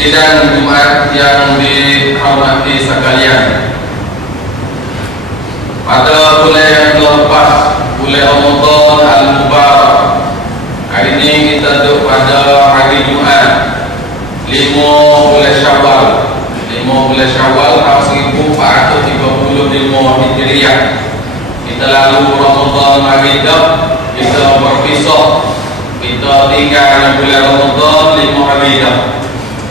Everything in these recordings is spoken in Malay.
Sidang Jumat yang dihormati sekalian, pada bulan yang ke-4 bulan Ramadan Al-Mubarak, hari ini kita duduk pada hari Jumat 5 bulan Syawal 5 bulan Syawal tahun 1435 Hijriah. Kita lalu Ramadan Maghribi, kita berpisah, kita tinggal bulan Ramadan 5 hari dah.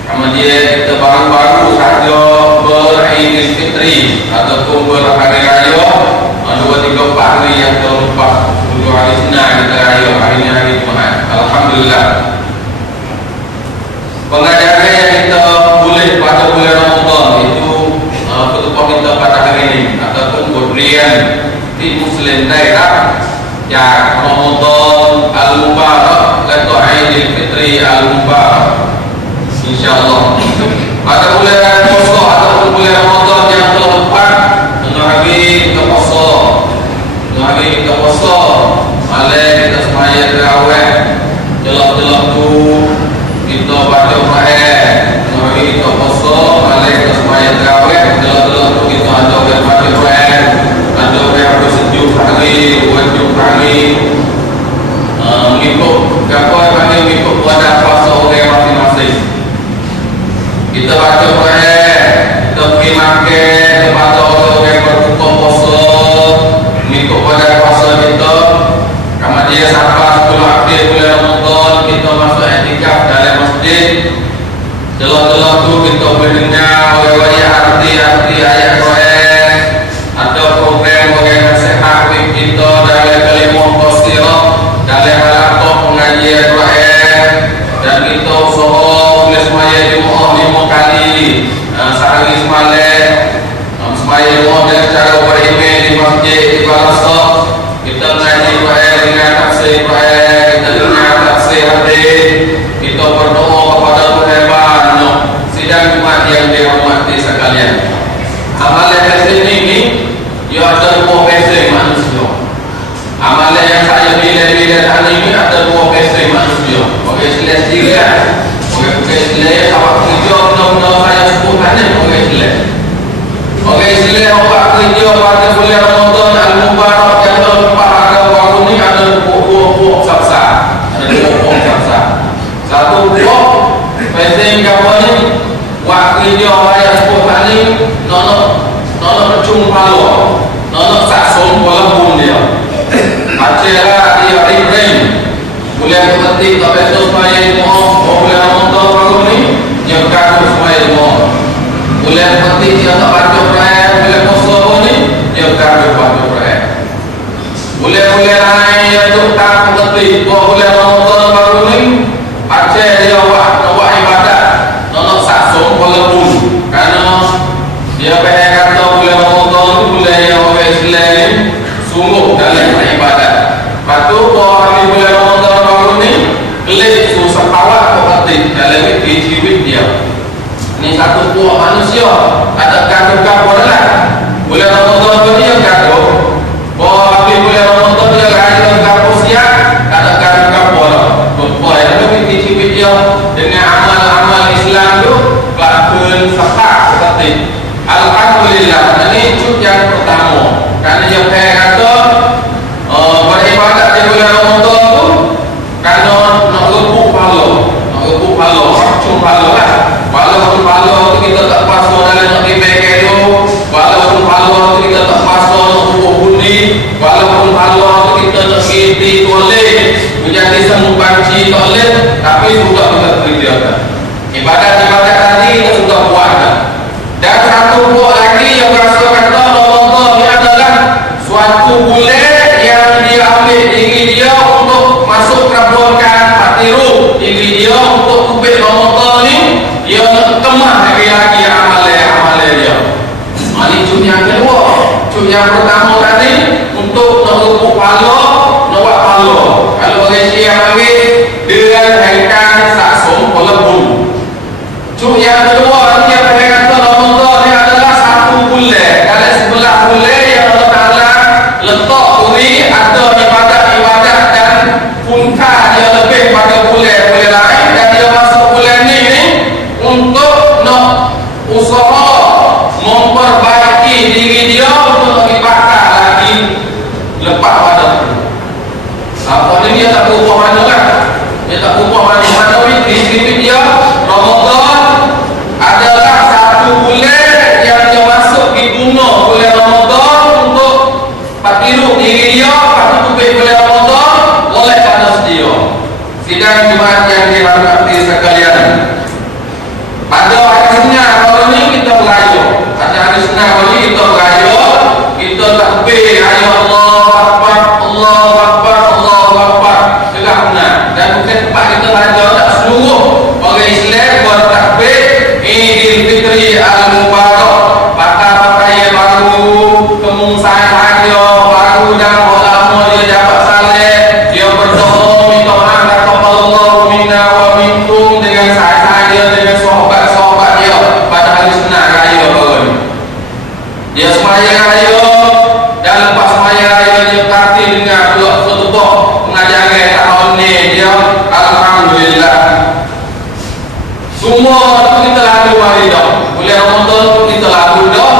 Kemudian kita baru-baru saja beridul fitri ataupun berhari raya 2-3-4 hari yang terlepas, 7 hari Senin kita raya, hari ini hari Jumat. Alhamdulillah. Pengajaran yang kita boleh pada bulan Ramadan itu ketua kita pada hari ini ataupun berian di Muslim daerah yang Ramadan Al-Mubarak atau Aidil Fitri Al-Mubarak. InsyaAllah pada bulan puasa ataupun bulan Ramadan yang ke-4, tengah hari kita puasa, malam kita semaya tarawih, jelas-jelas tu kita baca Quran. Tengah hari kita puasa, malam kita semaya tarawih, jelas-jelas tu kita ada orang baca Quran, ada orang bersejuk hari, wajib hari, mengikut kapal hari, mengikut pada puasa orang masing-masing. Kita baca Quran, kita pergi makan, kita baca orang berbuka puasa, mengikut pada puasa kita. Kemudian sampai 10 akhir bulan Ramadan, kita masuk i'tikaf dalam masjid. Jelas-jelas tu kita boleh dengar orang-orang arti-arti ayat Quran, ada program-program nasihat kita dalam kalimah qasirah, dalam halaqah pengajian Quran, dan kita usaha boleh semaya Jumaat 5 kali sehari semalam, semaya Jumaat dengan cara berimej di masjid di Balasah. Kita mengaji Quran dengan tafsir Quran, kita dengar tafsir hadis, kita berdoa kepada Tuhan Bano. Sidang Jumat yang dihormati sekalian, amalan pesan ini ia ada 2 pesan manusia. Amalan yang saya bila-bila hari ini ada 2 pesan manusia. Orang Islam sendirian, orang Islam awak kerja benda-benda saya sebut tadi, orang Islam. Orang Islam awak kerja pada bulan Ramadan Al-Mubarak yang ke-4 ada baru ni ada 2 sabsa. Ada 2 sabsa. Satu buah pesan apa ni? Awak kerja saya sebut tadi, nak percung palu, nak saksum walaupun dia. Acara dia ring bulan ketik tak betul semaya Jumaat, bulan Ramadan baru ni dia kagum semaya Jumaat. Bulan ketik dia tak baca Quran, bulan puasa pun ni dia kagum baca Quran. Bulan-bulan lain dia tu tak ketik, bulan Ramadan baru ni acara dia buat ibadat, nak saksum walaupun kerana dalam hidup dia. Ini satu buah manusia ada gaduh-gaduh lah. Bulan Ramadan dia gaduh. Bahawa habis bulan Ramadan dia raya gaduh siap, ada gaduh-gaduh lah. Buah yang dalam hidup dia dengan amal-amal Islam tu kelakon sahak seperti. Alhamdulillah. Ini cut yang pertama. Kerana yang saya kata beribadat di bulan Ramadan tu kerana nak rebut pahala. Nak rebut pahala, macam pahala lah. Walaupun pahala tu kita tak pasal dalam nak dibekal tu, walaupun pahala tu kita tak pasal nak hubung budi, walaupun pahala tu kita nak kiti boleh, menjadi semua banci boleh, tapi sudah kita kerjakan. Ibadat-ibadat tadi kita sudah buat. Dan satu buah lagi yang rasa kata Ramadan ni adalah suatu bulan yang dia ambil diri dia untuk masuk perbuatan patiru diri dia untuk kubik Ramadan ni dia nak kemah lagi amalan dia. Ini cuk yang kedua. Cuk yang pertama tadi untuk nak rebut pahala, nak buat pahala. Kalau orang Syiah panggil dia haikan saksum pelebun. Cuk yang kedua dia kata Ramadan ni adalah satu bulan. Dalam sebelah bulan yang Allah Ta'ala letak duri ada ibadat-ibadat dan punca dia lebih pada bulan-bulan lain, dan dia masuk bulan ni untuk nak usaha memperbaiki diri dia untuk lebih bakal lagi lepas pada tu. Apa ni dia tak berubah mana kan? Dia tak berubah mana-mana diri dia. Ramadan adalah satu bulan yang dia masuk diguna bulan Ramadan untuk patiru diri dia, patut kubik bulan Ramadan oleh kerana sedia. Sidang jemaat yang dirahmati sekalian, pada hari Senin hari ini kita beraya. Pada hari Senin hari ini kita beraya. Kita takbir ayat Allahu Akbar, Allahu Akbar, Allahu Akbar. Telah benar. Dan bukan tempat kita belajar tak seluruh orang Islam bertakbir Idul Fitri Al-Mubarak. Pakai baru, kemungsan saja baru dan lama dia dapat saleh. Dia berdoa minta maaf taqabbalallahu minna wa minkum dengan saya dengan sahabat-sahabat dia pada hari Senin raya baru ni. Dia sembahyang raya dan lepas sembahyang raya dia berhati dengan pula khutbah pengajaran tahun ni dia. Alhamdulillah. Semua tu kita lalu hari dah. Bulan Ramadan tu kita lalu dah.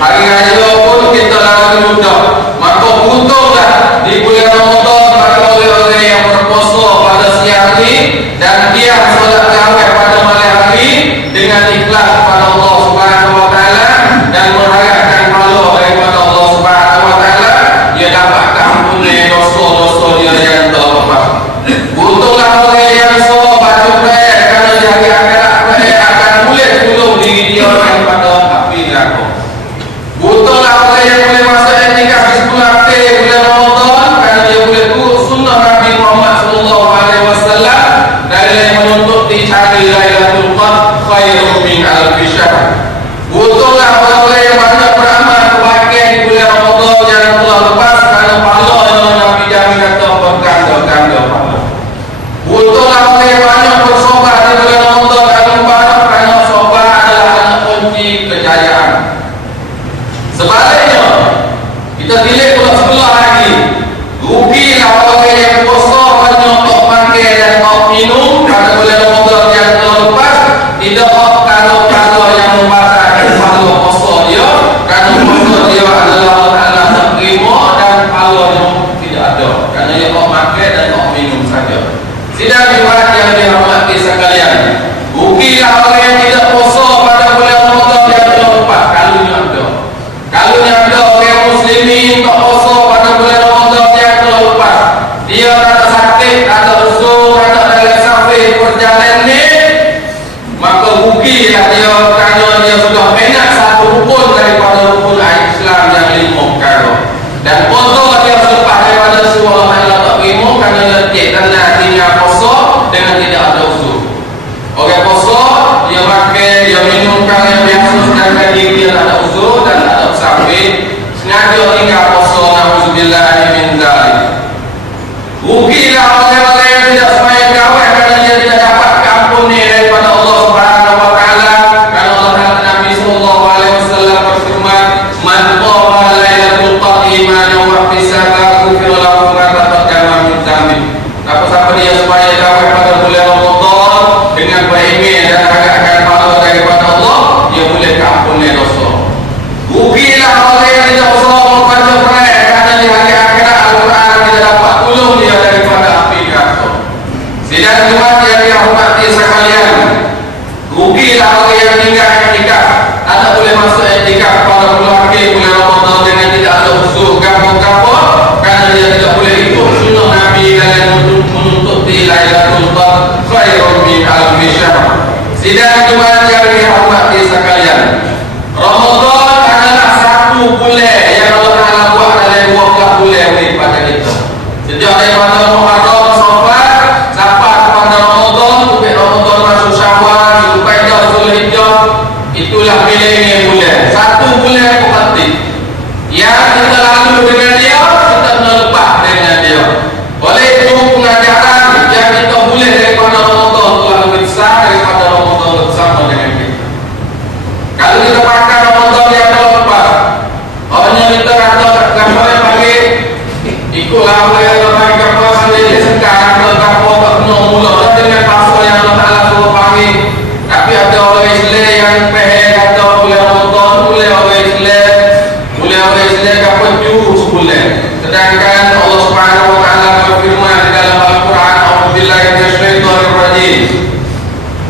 Hari raya pun kita lalu dah. Maka butuhlah di bulan Ramadan bagi orang-orang yang berpuasa pada siang hari dan dia solat tarawih pada malam hari dengan ikhlas kepada Allah Subhanahu Wa Taala dan mengharapkan pahala daripada Allah Subhanahu Wa Taala, dia dapat ampunan dosa-dosa dia yang terlepas. Butuhlah orang yang so baca Quran kerana dia akan boleh tolong diri dia daripada api neraka. Butuhlah orang yang boleh masuk iktikaf di 10 akhir bulan Ramadan kerana dia boleh turut sunnah Nabi Muhammad sallallahu alaihi wasallam dalam menuntut dicari Lailatul Qadar khairun min alfi syahr. Butuhlah orang-orang yang banyak beramal kebaikan di bulan Ramadan yang telah lepas kerana pahala yang Nabi jamin kata berganda-ganda pahala. Butuhlah orang yang banyak bersobat di bulan Ramadan Al-Mubarak kerana sobat adalah anak kunci kejayaan. Sebaliknya, kita tilik pula sebelah lagi. Rugilah orang yang puasa hanya untuk makan dan untuk minum pada bulan Ramadan yang telah lepas, tidak kalau yang membatalkan pahala puasa dia, kerana puasa dia adalah Allah Ta'ala tak terima dan pahalanya tidak ada, kerana dia untuk makan dan untuk minum saja. Sidang jemaat yang dirahmati sekalian, rugilah orang yang tidak puasa pada bulan Ramadan yang telah lepas, kalunya ada. Kalunya ada orang muslimin tak puasa pada bulan Ramadan yang telah lepas. Dia tak ada sakit, tak ada usul, tak ada dalam safir perjalanan ni, maka rugilah dia kerana dia sudah minat satu rukun daripada rukun Islam yang 5 perkara. Dan puasa dia selepas daripada suara Allah tak terima kerana dia tak tinggal puasa dengan tidak ada usul. Orang puasa dia makan, dia minum kerana yang biasa, sedangkan dia tak ada usul dan tak ada safir, sengaja tinggal puasa. Na'udzubillah min dzalik. Rugilah orang-orang yang tidak sembahyang tarawih kerana dia tidak dapat ampun daripada dia supaya dapat pada bulan Ramadan dengan berimej dan harapkan pahala daripada Allah, dia boleh keampuni dosa. Rugilah orang yang tidak bersama membaca Quran, kerana di hari akhirat Al-Quran tidak dapat tolong dia daripada api neraka. Sidang Jumat yang dihormati sekalian, rugilah orang yang tinggal iktikaf, tak boleh masuk iktikaf pada bulan akhir bulan Ramadan dengan tidak ada usul gapo-gapo, kerana dia tidak boleh ikut sunnah Nabi dalam menuntut Lailatul Qadar khairun min alfi syahr. Sidang Jumat yang dihormati sekalian, Ramadan adalah satu bulan yang Allah Ta'ala buat dalam 12 bulan ini pada kita. Sejak daripada Muharram Safar sampai kepada Ramadan, sampai Ramadan masuk Syawal, Zulqa'dah, Zulhijjah, itulah milenium bulan. Satu bulan yang penting. Yang kita lalu dengan dia, kita kena lepas dengan dia. Oleh itu pengajaran yang kita boleh daripada Ramadan telah lebih besar daripada Ramadan bersama dengan kita. Kalau kita pakai Ramadan yang telah lepas, orangnya kita kata gambar yang panggil ikutlah apa yang Allah panggil gambar sendiri sekarang kalau gambar tak kena mula dengan pasal yang Allah Ta'ala suruh panggil. Tapi ada orang Islam yang peheh kata boleh Ramadan, boleh orang Islam kapal juru sebulan. Sedangkan Allah Subhanahu Wa Ta'ala berfirman di dalam Al-Quran, A'udzubillahi minasyaitonir rajim,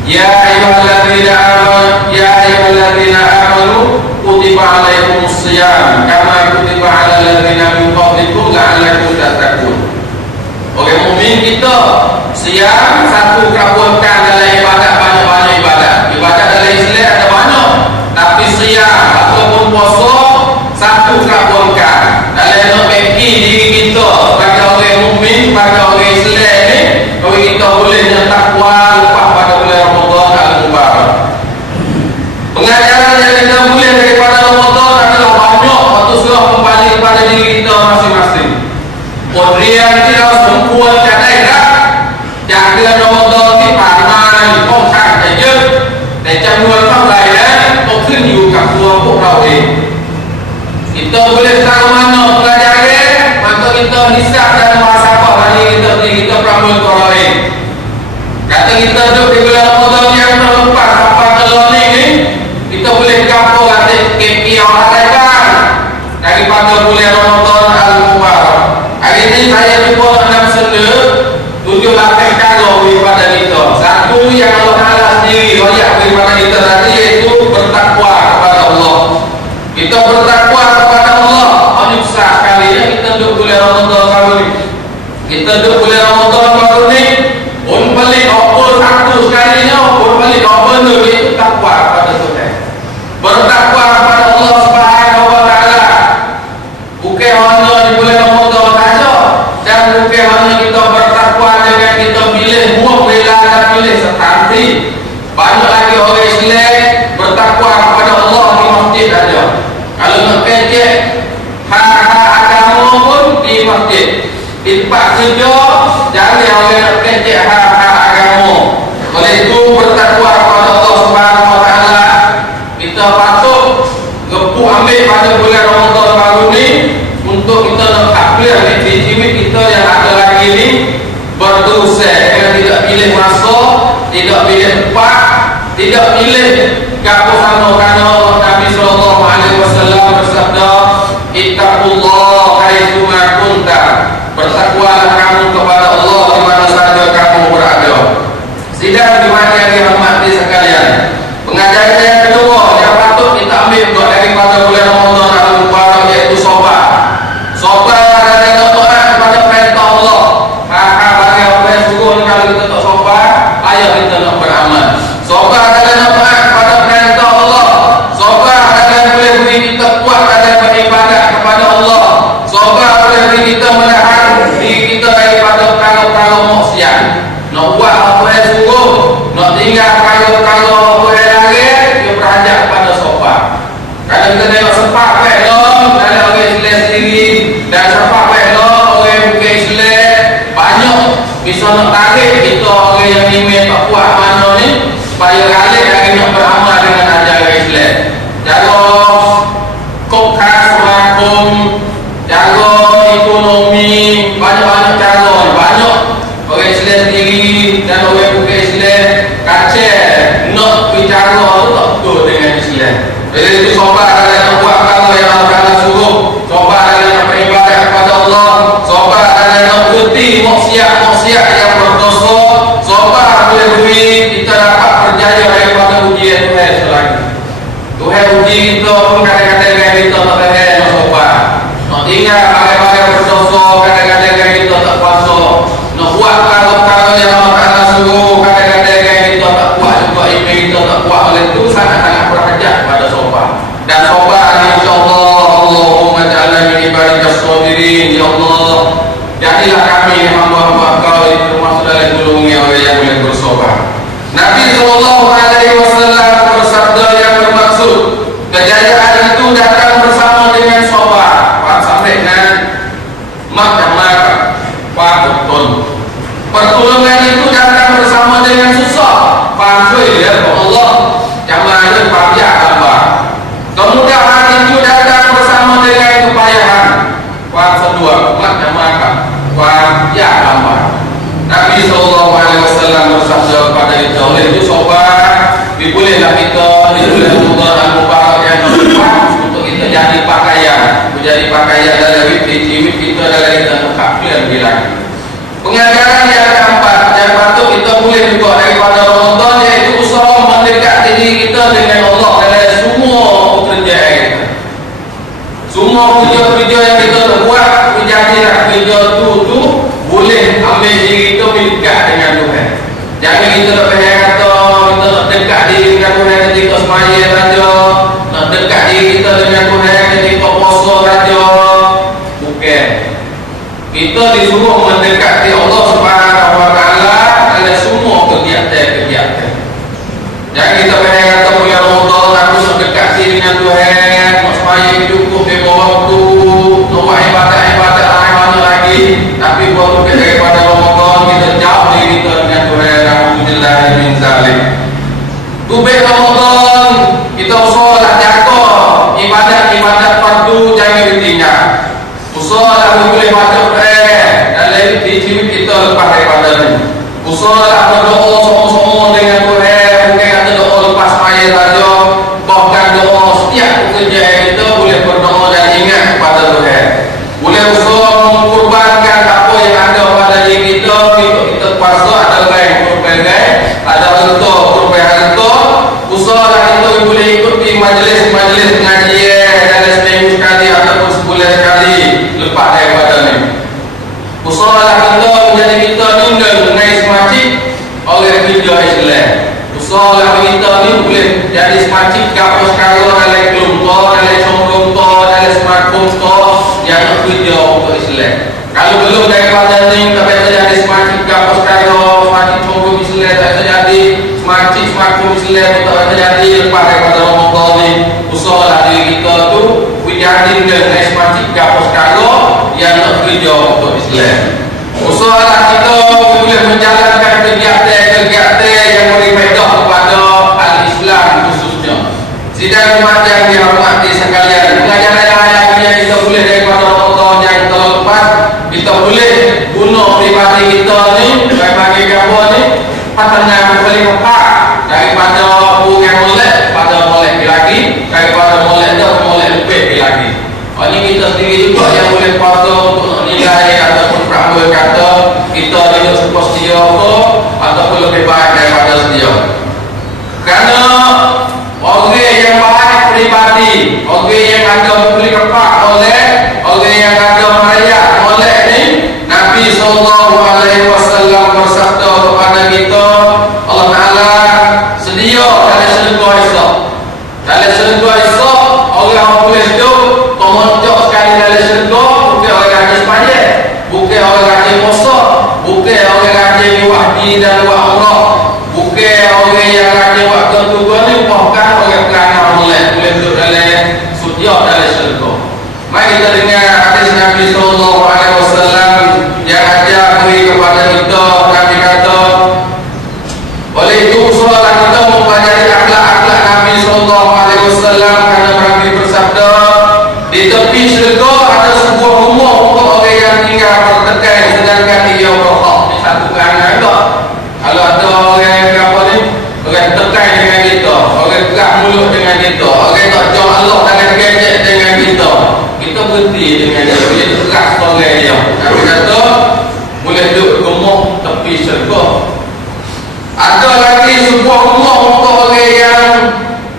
Ya ayyuhalladzina amanu kutiba alaikumus shiyam kama kutiba alal ladzina min qablikum la'allakum tattaqun. Orang mukmin kita siam satu kabulkan dalam ibadat, banyak-banyak ibadat. Ibadat dalam Islam ada banyak, tapi siam ataupun puasa satu kabulkan dalam nak bagi diri kita sebagai orang mukmin, sebagai orang Islam ni, bagi kita boleh takwa lepas pada bulan Ramadan al-Mubarak. Pengajaran yang kita boleh daripada Ramadan adalah banyak, waktu sudah kembali kepada diri kita masing-masing. Kemudian kita semua cadai dah jaga Ramadan ni paman kontak saja dan jamuan lain mungkin juga kelompok raweh. Kita boleh tahu mana pelajaran, maka kita hisap dalam muhasabah hari kita peramal Quran. Kata kita duduk di bulan Ramadan yang terlepas sampai ke learning ni, kita boleh kapur kata KP orang lain daripada bulan Ramadan al-Mubarak. Hari ini saya cuba nak senda 7-8 perkara daripada kita. Satu yang Allah Ta'ala sendiri royak daripada kita tadi, iaitu bertakwa kepada Allah. Kita bertakwa kepada Allah. Ini besar sekali ya, kita duduk bulan Ramadan baru ni. Kita duduk bulan Ramadan baru ni, pun pelik apa satu sekalinya, pun pelik apa benda, iaitu takwa kepada Tuhan. Bertakwa kepada Allah Subhanahu Wa Ta'ala. Bukan hanya di bulan Ramadan saja, dan bukan hanya kita bertakwa dengan kita pilih buah bela dan pilih setari. Banyak lagi orang Islam bertakwa kepada Allah di masjid saja. Kalau nak kecek hak-hak agama pun di masjid. Di tempat kerja jangan orang nak kecek hak-hak agama. Oleh itu bertakwa kepada Allah Subhanahu Wa Ta'ala. Kita patut gepuk ambil pada bulan Ramadan baru ni untuk kita nak takbir di jiwit kita yang ada lagi ni berdosa, kerana tidak pilih masa, tidak pilih tempat, tidak pilih gapo kerana Nabi sallallahu alaihi wasallam bersabda, ittaqullah haitsu ma kunta. Bertakwalah kamu kepada Allah di mana saja kamu berada. Sidang Jumat yang dihormati sekalian, pengajaran yang kedua yang patut kita ambil daripada bulan Ramadan al-Mubarak iaitu sabar. Sabar dan taat kepada perintah Allah. Bagi apa yang suruh kalau kita tak sabar, ayah kita nak beramal. Sabar dan taat kepada perintah Allah. Sabar dan boleh beri kita kuat dalam beribadat kepada Allah. Sabar boleh beri kita menahan diri kita daripada perkara-perkara maksiat. Nak buat apa yang suruh, nak tinggal perkara-perkara apa yang larang, dia berhajat kepada sabar. Kalau kita tengok sepak baiklah dalam orang Islam sendiri, dan sepak baiklah orang bukan Islam, banyak bisa nak tarik kita orang yang iman tak kuat mana ni supaya balik lagi nak beramal dengan ajaran Islam. Jaga kokkas rakum, jaga ekonomi, banyak-banyak cara. Banyak orang Islam sendiri diri dan orang bukan Islam kacau nak bicara tu tak betul dengan Islam. Jadi itu sobat adalah nak buat perkara yang Allah suruh, sobat adalah nak beribadah kepada Allah, sobat adalah nak berhenti maksiat yang berdosa, sobat boleh beri kita dapat berjaya daripada ujian Tuhan selagi. Tuhan uji kita pun kadang-kadang kita tak boleh nak sobat. Nak tinggal bagai-bagai berdosa, kadang-kadang kita tak kuasa. Nak buat perkara-perkara yang Allah suruh, kadang-kadang kita tak kuat juga, iman kita tak kuat. Oleh itu sangat-sangat berhajat pada sobat. Dan sobat ni insya-Allah, Allahumma ja'alna min ibadikas sabirin. Ya Allah, jadilah kami hamba-hamba Kau yang termasuk dalam golongan orang yang boleh bersobat. Nabi SAW bersabda yang bermaksud kejayaan itu datang bersama dengan sobat. Sampai dengan macam-macam betul. Pertolongan itu datang bersama dengan susah. Pasal ya Allah, jangan payah hamba. Kemudahan itu datang bersama dengan kepayahan. Kedua, macam-macam payah hamba. Nabi SAW bersabda kepada kita, oleh itu sobat, dibolehlah kita di bulan Ramadan Mubarak yang untuk kita jadi pakaian, menjadi pakaian dalam hidup kita dalam kita mengkafir lebih lagi. Pengajaran yang keempat yang patut kita boleh juga daripada Ramadan, iaitu usaha mendekati diri kita dengan Allah dalam semua pekerjaan kita. Semua kerja-kerja yang kita buat, berjadilah kerja tu boleh ambil diri kita dekat dengan Tuhan. Jangan kita nak pengen kata kita nak dekat diri dengan Tuhan ketika sembahyang saja, nak dekat diri kita dengan Tuhan ketika puasa saja. Bukan. Kita disuruh mendekati Allah Subhanahu Wa Taala dalam semua kegiatan-kegiatan. Jangan kita pengen kata bulan Ramadan aku nak dekat diri dengan Tuhan, nak sembahyang cukup di waktu, nak buat ibadat-ibadat mana lagi, tapi waktu daripada Ramadan kita jauh diri kita dengan Tuhan. Alhamdulillah min zalik. Tubik Ramadan kita usahalah jaga ibadat-ibadat fardu, jangan ditinggal. Usahalah boleh baca Quran dalam hidup kita lepas daripada ni. Usahalah berdoa sama-sama dengan Tuhan, bukan kata doa lepas sembahyang saja. Bahkan doa setiap pekerjaan kita boleh berdoa dan ingat kepada Tuhan. Boleh usaha mengorbankan apa yang ada pada diri kita. Kita kuasa adalah yang berbagai, ada harta, berbagai harta. Usahalah kita boleh ikuti majlis-majlis pengajian dalam seminggu sekali ataupun sebulan sekali lepas daripada ni. Usahalah kita menjadi kita ninggal mengenai semacam oleh kerja Islam. Usahalah kita ni boleh jadi semacam kapal sekarang dalam kelompok, dalam contoh, dalam smartphone yang nak kerja untuk Islam. Kalau belum daripada ni, tak bisa jadi semacam kapal sekarang, semacam contoh Islam, tak bisa jadi semacam smartphone Islam, tak bisa jadi lepas daripada Ramadan ni. Usahalah diri kita tu menjadi dengan semacam kapal sekarang yang nak kerja untuk Islam. Usahalah kita boleh menjalankan kegiatan-kegiatan yang beri faedah kepada al-Islam khususnya. Sidang umat yang dihormati sekalian, pengajaran yang kita boleh daripada Ramadan yang telah lepas, kita boleh guna pribadi kita ni bagi apa ni patangnya paling hak daripada bukan molek pada molek lagi, daripada molek ke molek lebih lagi. Ini kita sendiri juga yang boleh kuasa untuk nilai ataupun peramal kata kita hidup sepuas dia ke ataupun lebih baik daripada sedia. Kerana orang yang baik pribadi, orang yang ada beri kepak oleh, orang yang ada merayak oleh ni, Nabi SAW bersabda kepada kita, Allah Ta'ala sedia dalam syurga esok. Dalam syurga esok orang boleh hidup memontok sekali dalam syurga, bukan orang rajin sembahyang, bukan orang rajin puasa, bukan orang rajin wahdi dan buat umrah, bukan orang yang rajin buat ketuga ni, bahkan orang kerana molek boleh duduk dalam sudia dalam syurga. Mari kita dengar hadis Nabi SAW yang ajar beri kepada kita. Nabi kata, oleh itu usahalah kita mempelajari akhlak-akhlak Nabi SAW, kerana Nabi bersabda, di tepi syurga ada sebuah rumah untuk orang yang tinggal bertekan sedangkan dia berhak. Ini satu kerana juga berhenti dengan dia, boleh teras orang dia. Nabi kata boleh duduk gemuk tepi syurga. Ada lagi sebuah rumah untuk orang yang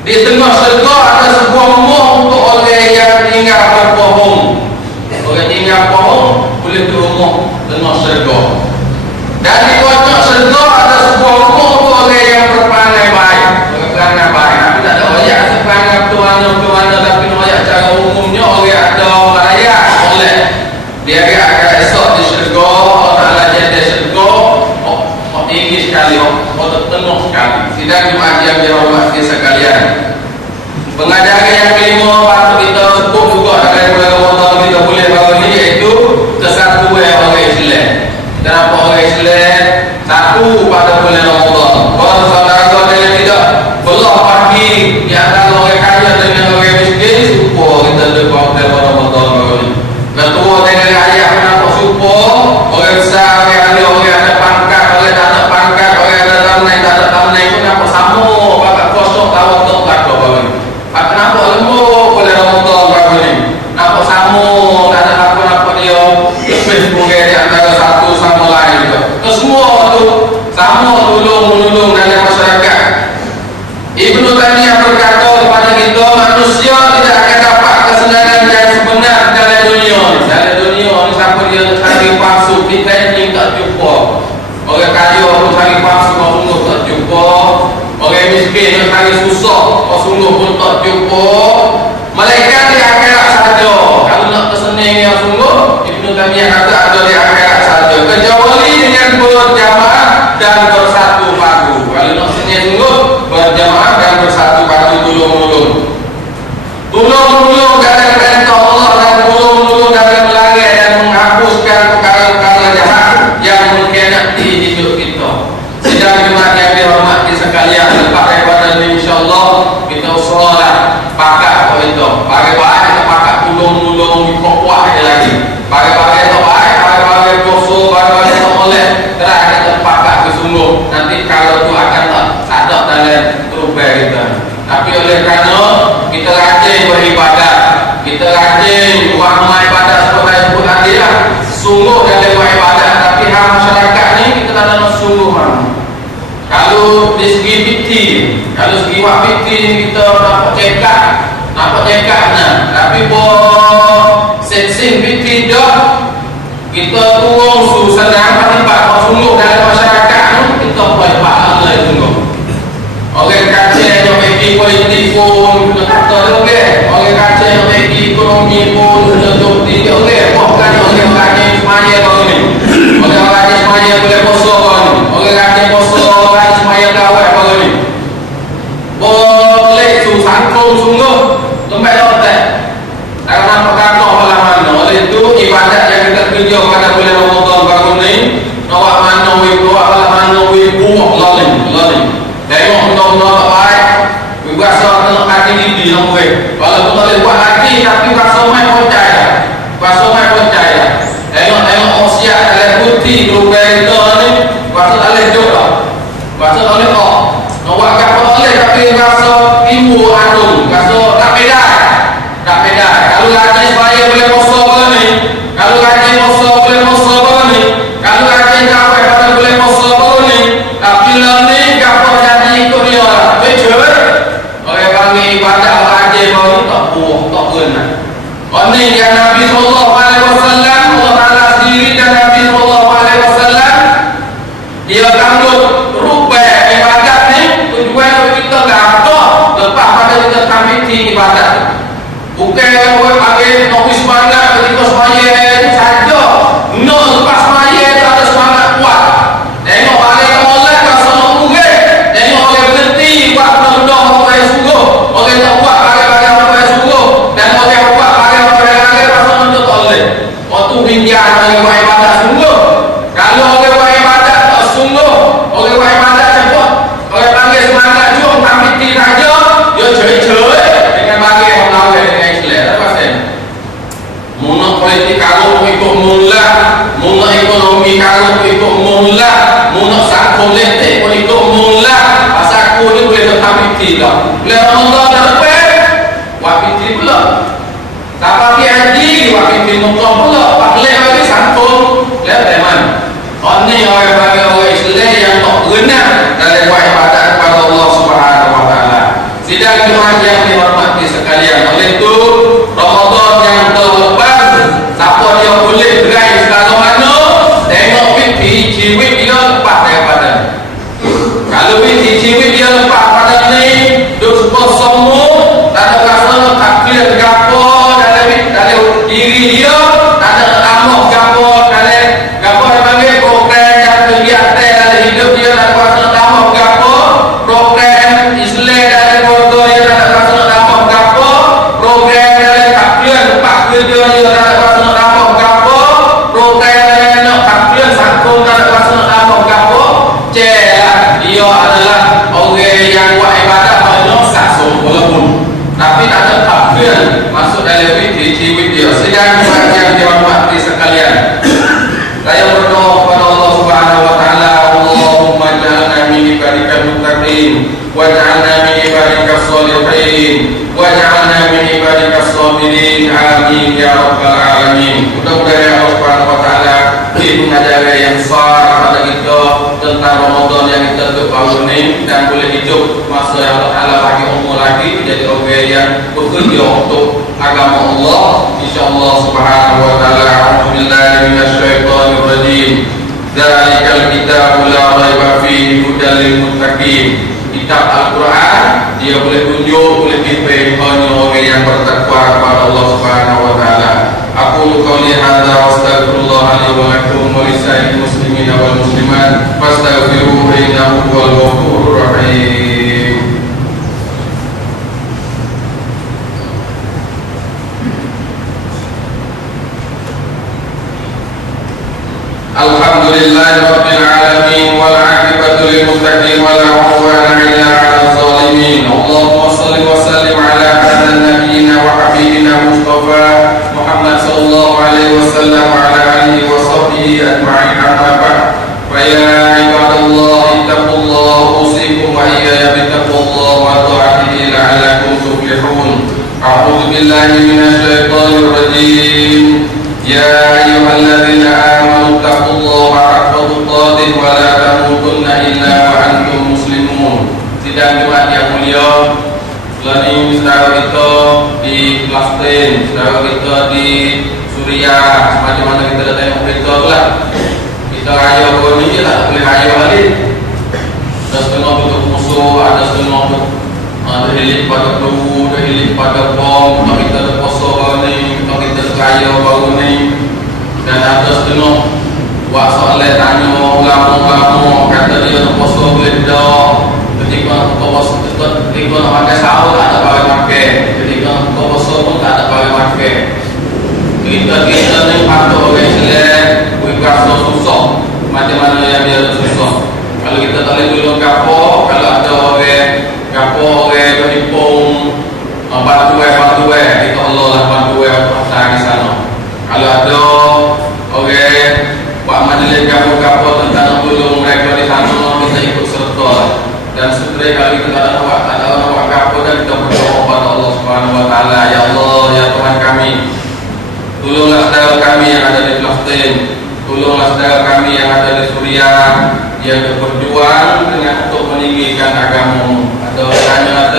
di tengah syurga, ada sebuah rumah untuk orang yang tinggal berbohong. Orang tinggal bohong boleh duduk rumah tengah syurga. Dan di pojok syurga ada sebuah rumah untuk orang yang berperangai baik. Berperangai baik. Tapi tak ada ayat seperangai ke mana, tapi ayat cara umumnya orang ada layak oleh dia akan esok di syurga. Allah Ta'ala jadi syurga tinggi sekali, tengah sekali. Sidang Jumaat yang dihormati sekalian, pengajaran yang kelima patut kita sebut juga dalam bulan Ramadan kita boleh bawa ini, iaitu kesatuan orang Islam. Kenapa orang Islam satu pada bulan Ramadan? Bersaudara dan tidak belah bagi di antara orang kaya dengan orang miskin, supaya kita dapat dalam Ramadan baru ini. Ketua dengan ayah kenapa supaya orang besar, orang ahli, orang ada pangkat, orang tak ada pangkat, orang ada tamnai, tak ada tamnai pun nampak sama. Pakat kosong tahu tak takut baru ini. Kenapa lembut boleh Ramadan baru ini? Nampak sama, tak ada apa-apa dia lebih mungkin di antara satu sama lain juga. Semua tu sama tolong-menolong dalam masyarakat. Ibnu Taimiyah berkata kepada kita, manusia tidak akan dapat kesenangan yang sebenar dalam dunia ni. Dalam dunia ni siapa dia cari palsu, kita ni tak jumpa. Orang kaya pun cari palsu, kau sungguh tak jumpa. Orang miskin pun cari susah, kau sungguh pun tak jumpa. Malaikat di akhirat saja. Kalau nak kesenangan yang sungguh, Ibnu Taimiyah kata ada di akhirat saja. Kecuali dengan berjamaah dan bersatu padu. Kalau nak senang sungguh, berjamaah dan bersatu padu, tolong-menolong. Tolong-menolong dalam perintah Allah dan tolong-menolong dalam melanggar dan menghapuskan perkara-perkara jahat yang mengkhianati hidup kita. Sidang Jumaat yang dihormati sekalian, lepas daripada ini insya-Allah kita usahalah pakat itu. Bagi-bagi kita pakat tolong-menolong kuat lagi. Bagi-bagi itu baik, bagi-bagi dosa, bagi-bagi itu oleh terang kita pakat bersungguh. Nanti kalau itu akan tak ada dalam perubahan kita. Tapi oleh kerana kita rajin beribadat, kita rajin buat amal ibadat seperti saya sebut tadi lah, sungguh dalam buat ibadat. Tapi hal masyarakat ni kita tak ada sungguh mana. Kalau di segi fikti, kalau segi buat fikti ni kita nampak cekak nah. Tapi buat sensing fikti dah kita turun senang akibat sungguh dalam masyarakat ni kita buat pahala sungguh. Orang kacau yang bagi politik pun kita kata okey. Orang kacau yang bagi ekonomi pun kita tuti okey. Bukan orang kacau semaya kau ni. Orang kacau semaya boleh puasa kau ni. Orang kacau puasa orang semaya kawal kau ni. Boleh tu sangkung sungguh lembek otak. Tak nampak kata malah mana. Oleh itu ibadat yang kita kerja pada bulan Ramadan baru ni, awak mana wibu, awak mana wibu lalim. Tengok benda-benda tak baik, rasa kena kaki gigi nak buat. Walaupun tak boleh buat lagi, tapi rasa main percaya. Tengok maksiat dalam putih berubah kita ni, rasa tak boleh duduk lah. Rasa tak boleh kok. Nak buat apa tak boleh, tapi rasa ibu adung, rasa tak pedai. Kalau lagi supaya boleh puasa apa ni, kalau lagi puasa boleh puasa apa ni, kalau lagi kawai pada boleh puasa apa ni. Tapi ni kapal jadi ikut dia lah. Betul. Orang panggil ibadat wajib baru tak buah, tak benar. Ini yang Nabi SAW, Allah Ta'ala sendiri dan Nabi SAW, dia tanggung rubah ibadat ni tujuan kita tak ada lepas pada kita kamiti ibadat. Bukan orang panggil nopi semangat ketika semaya ni saja. No, lepas semaya tu ada semangat kuat. Tengok balik orang rasa nak murih. Tengok orang berhenti buat benda-benda apa yang sungguh. Orang tak buat bagi-bagi apa yang sungguh. Dan orang buat bagi-bagi yang rasa benda tak boleh. Waktu rindian orang buat ibadat sungguh. Kalau orang buat ibadat tak sungguh, orang buat ibadat cepat, orang panggil semangat jom kamiti saja, dia cerai-cerai dengan bagi orang lawan dengan Islam. Apa pasal? Mula politik kalau ikut mula, mula ekonomi kalau ikut mula, mula sangkul politik pun ikut mula. Pasal aku ni boleh tetap fikir dah. Boleh Ramadan dah lepas, buat fikir pula. tak pakai haji wakil timukah pula pakleh bagi santun lihat teman ini orang panggil orang Islam yang tak benar dalam buat ibadat kepada Allah Subhanahu wa taala. Sidang jemaah yang dihormati sekalian, oleh itu Ramadan yang terlepas siapa dia boleh gerai segala mana tengok piti ciwik dia lepas daripada kalau piti ciwik dia lepas pada ni duk semua tak ada rasa tak clear gapo dalam diri dia, tak ada amok gapo dalam gapo yang panggil program yang kegiatan dalam hidup dia, tak ada rasa amok gapo program Islam dalam keluarga dia, tak ada rasa amok gapo program dalam takbir tempat kerja dia, tak ada rasa amok gapo program dalam nak takbir sangkung, tak ada rasa amok gapo celah dia adalah orang yang buat ibadat banyak sasung walaupun tapi tak ada takbir masuk dalam ciwik dia. Sedang yang dihormati sekalian, saya berdoa kepada Allah Subhanahu wa taala, Allahumma ja'alna min ibadikal muttaqin waj'alna min ibadikal sholihin waj'alna min ibadikal sabirin, amin ya rabbal alamin. Mudah-mudahan Allah Subhanahu wa taala beri pengajaran yang sah pada kita tentang Ramadan yang kita hidup baru ini dan boleh hidup masa yang Allah Taala bagi umur lagi menjadi orang yang bekerja untuk agama Allah insyaallah Subhanahu wa taala. A'udzubillahi minasyaitonir rajim. Dzalikal kitabul la raiba fihi hudal lil muttaqin. Kitab Al-Quran dia boleh tunjuk, boleh pimpin hanya orang yang bertakwa kepada Allah Subhanahu wa taala. Aqulu qawli hadza wa astaghfirullah li wa lakum wa lisa'il muslimin wal muslimat fastaghfiruhu innahu huwal ghafurur rahim. Alhamdulillahi rabbil alamin wal 'aqibatu lil muttaqin wa la 'udwana illa 'alal zalimin. Allahumma shalli wa sallim ala hadha nabiyyina wa habibina Mustafa Muhammad sallallahu alaihi wasallam wa ala alihi wa sahbihi ajma'in, amma ba'd. Fa ya ibadallah ittaqullaha usikum wa iyaya bittaqwallahi wa ta'atihi la'allakum tuflihun. A'udzu billahi minasy syaithanir rajim. Ya ayyuhalladzina amanu taqullaha haqqa tuqatih wa la tamutunna illa wa antum muslimun. Sidang jemaah yang mulia, ini saudara kita di Palestin, saudara kita di Suriah, macam mana kita dah tengok berita tu lah. Kita raya pun ni je tak boleh raya balik. Ada setengah tutup musuh, ada setengah tu terhilik pada peluru, terhilik pada bom. Kalau kita ada puasa baru ni, kalau kita raya baru ni, dan ada setengah buat soalan tanya ulama-ulama kata dia nak puasa boleh tak, ketika nak puasa ketika nak makan sahur tak ada bagi makan, ketika nak puasa pun tak ada bagi makan. Kita ni patut orang Islam ikhlas susah macam mana yang dia susah. Kalau kita tak boleh tolong gapo, kalau ada orang gapo orang berhimpun bantu kita Allah lah bantu pasal di sana. Kalau ada orang buat majlis gapo tentang nak tolong mereka di sana, kita ikut serta. Dan sebenarnya kalau kita tak ada orang buat gapo dan kita berdoa kepada Allah Subhanahu wa taala, ya Allah ya Tuhan kami, tolonglah saudara kami yang ada di Palestin, tolonglah saudara kami yang ada di Suriah yang berjuang dengan untuk meninggikan agama. Ada tanya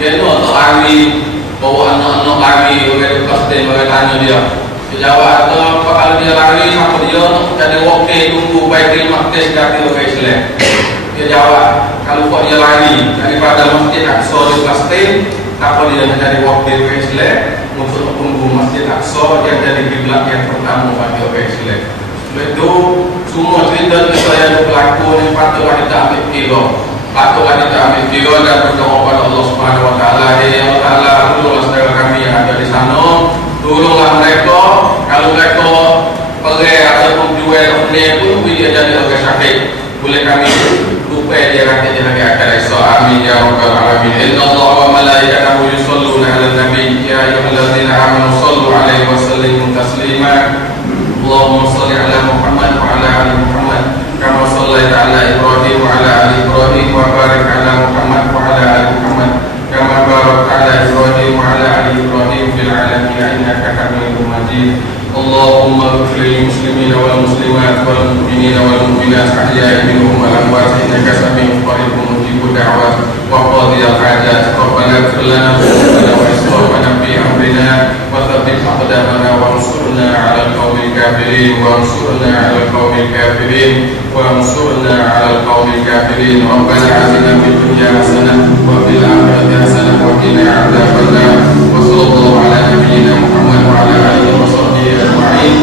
dia nak tak lari bawa anak-anak lari orang di Palestin, orang tanya dia jawab atau apa kalau dia lari apa dia nak jadi wakil tunggu Baitul Maqdis kaki orang Islam. Dia jawab kalau buat dia lari daripada Masjid Aqsa di Palestin, apa dia nak jadi wakil orang Islam untuk tunggu Masjid Aqsa yang jadi kiblat yang pertama bagi orang Islam. Itu semua cerita yang berlaku yang patutlah kita ambil kira, patutlah kita ambil kira dan berdoa kepada Allah Subhanahu wa taala. Ya Allah Taala, tolonglah saudara kami yang ada di sana, tolonglah mereka. Kalau mereka perai ataupun jual benda pun dia jadi orang sakit, boleh kami lupa dia nanti di hari akhir esok. Amin ya rabbal alamin. Innallaha wa malaikatahu yusholluna 'alan nabi ya ayyuhalladzina amanu shallu 'alaihi wa sallimu taslima. Allahumma shalli 'ala Muhammad wa 'ala ali Muhammad kama shallaita 'ala Ibrahim wa 'ala ali Ibrahim wa barik 'ala Muhammad wa 'ala ali Muhammad kama barakta 'ala Ibrahim wa 'ala ali Ibrahim fil 'alamin innaka العالمين. اللهم اغفر للمسلمين والمسلمات والمؤمنين والمؤمنات أحياء منهم والأموات إنك سميع قريب مجيب الدعوات وقاضي الحاجات. ربنا اغفر لنا ذنوبنا وإسرافنا في أمرنا وثبت أقدامنا وانصرنا على القوم الكافرين ربنا آتنا في الدنيا حسنة وفي الآخرة حسنة وقنا عذاب النار. وصلى الله على نبينا محمد وعلى آله وصحبه أجمعين.